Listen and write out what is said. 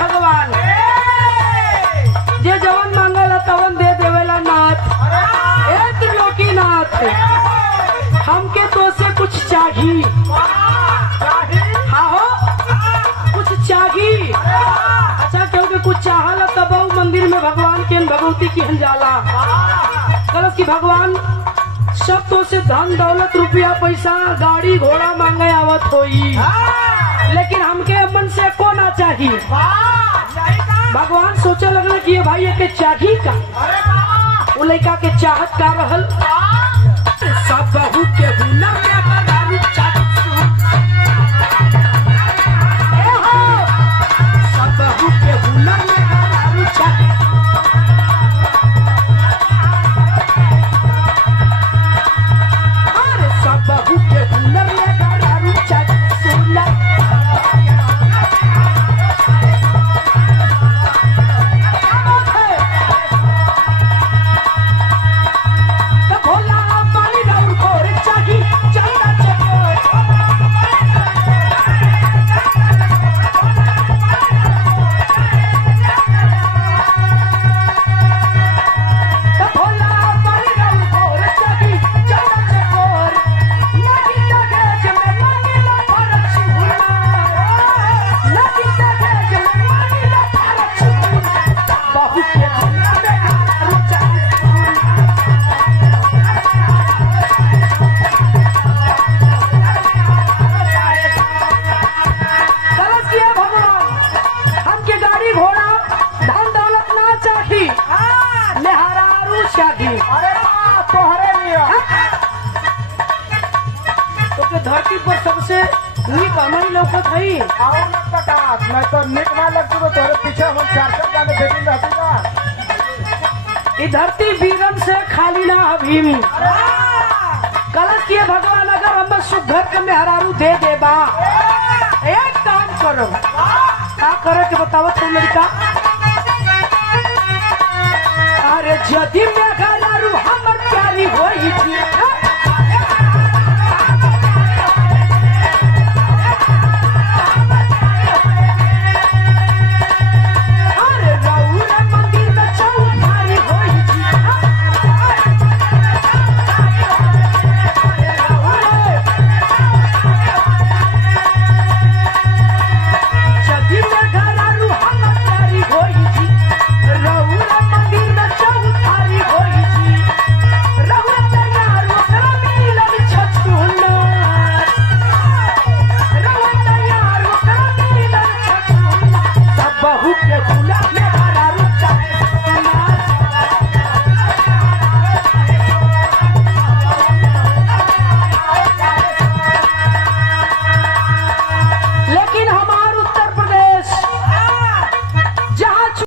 भगवान जे जवन मांगला तवन दे देवेला नाथ। ए त्रिलोकीनाथ हमके तो से कुछ चाहिए। हाँ हो कुछ चाहिए। अच्छा क्योंकि कुछ चाहला तब मंदिर में भगवान के भगवती की जाला कलश की भगवान सब तो से धन दौलत रुपया पैसा गाड़ी घोड़ा मांगे आवत होई, लेकिन हमके मन से को ना चाहिए। भगवान सोचे लगल कि ये भाई के चाहिए का। वो लड़का के चाहत का रहल सब बहू के हुनर में दारू चाहिए। सब बहू के हुनर में दारू चाहिए। बहू के हुनर में दारू चाहिए। सुनला धरती पर सबसे नीक हमारी लौकत है। मैं तो निक ना लगती तो तोरे पीछे हम चार गाने भेजी रहती ना। ये धरती वीरन से खाली ना अभीम कलश किए भगवान अगर हम सुघर के मेहरारू दे देबा एक काम करो क्या करे के बतावत तुम लड़का। अरे जदि मेहरारू हमर प्यारी होई थी बहू के